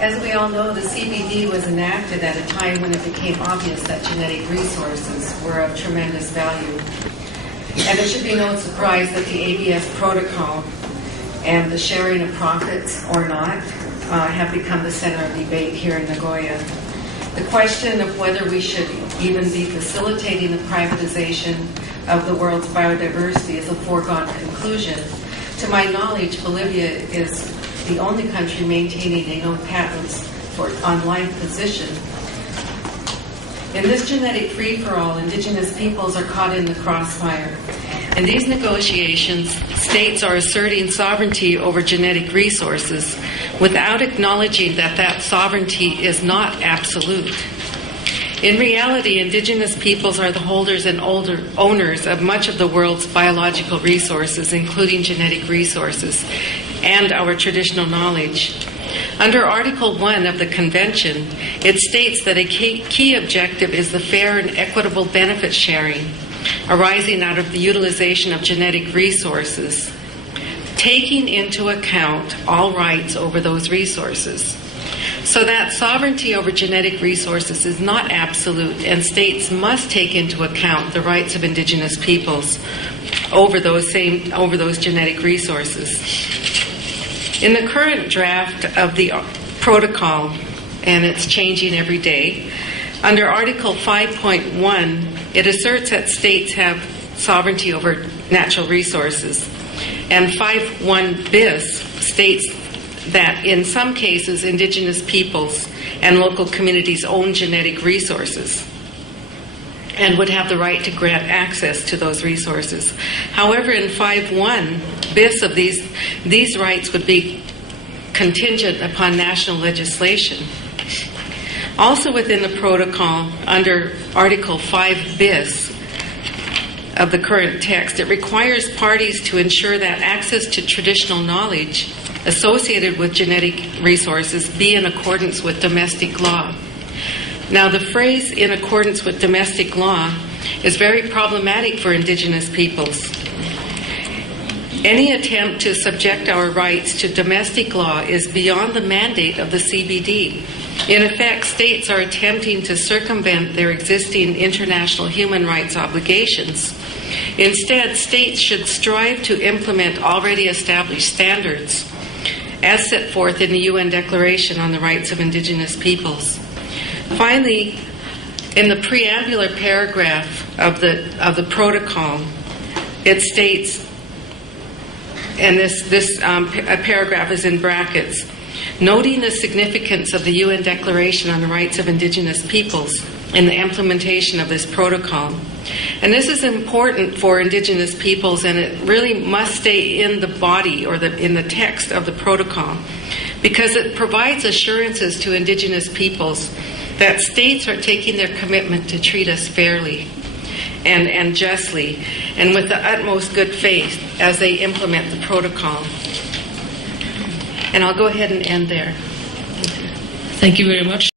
As we all know, the CBD was enacted at a time when it became obvious that genetic resources were of tremendous value. And it should be no surprise that the ABS protocol and the sharing of profits or not have become the center of debate here in Nagoya. The question of whether we should even be facilitating the privatization of the world's biodiversity is a foregone conclusion. To my knowledge, Bolivia is the only country maintaining a no patents on life position. In this genetic free-for-all, indigenous peoples are caught in the crossfire. In these negotiations, states are asserting sovereignty over genetic resources without acknowledging that that sovereignty is not absolute. In reality, indigenous peoples are the holders and owners of much of the world's biological resources, including genetic resources, and our traditional knowledge. Under Article 1 of the Convention, it states that a key objective is the fair and equitable benefit sharing arising out of the utilization of genetic resources, taking into account all rights over those resources. So that sovereignty over genetic resources is not absolute, and states must take into account the rights of indigenous peoples over those genetic resources. In the current draft of the protocol, and it's changing every day, under Article 5.1, it asserts that states have sovereignty over natural resources. And 5.1 bis states that in some cases, indigenous peoples and local communities own genetic resources and would have the right to grant access to those resources. However, in 5.1 bis of these rights would be contingent upon national legislation. Also within the protocol, under Article 5 bis of the current text, it requires parties to ensure that access to traditional knowledge associated with genetic resources be in accordance with domestic law. Now, the phrase "in accordance with domestic law" is very problematic for indigenous peoples. Any attempt to subject our rights to domestic law is beyond the mandate of the CBD. In effect, states are attempting to circumvent their existing international human rights obligations. Instead, states should strive to implement already established standards as set forth in the UN Declaration on the Rights of Indigenous Peoples. Finally, in the preambular paragraph of the protocol, it states, and this paragraph is in brackets, noting the significance of the UN Declaration on the Rights of Indigenous Peoples in the implementation of this protocol. And this is important for indigenous peoples, and it really must stay in the body or in the text of the protocol, because it provides assurances to indigenous peoples that states are taking their commitment to treat us fairly and justly and with the utmost good faith as they implement the protocol. And I'll go ahead and end there. Thank you very much.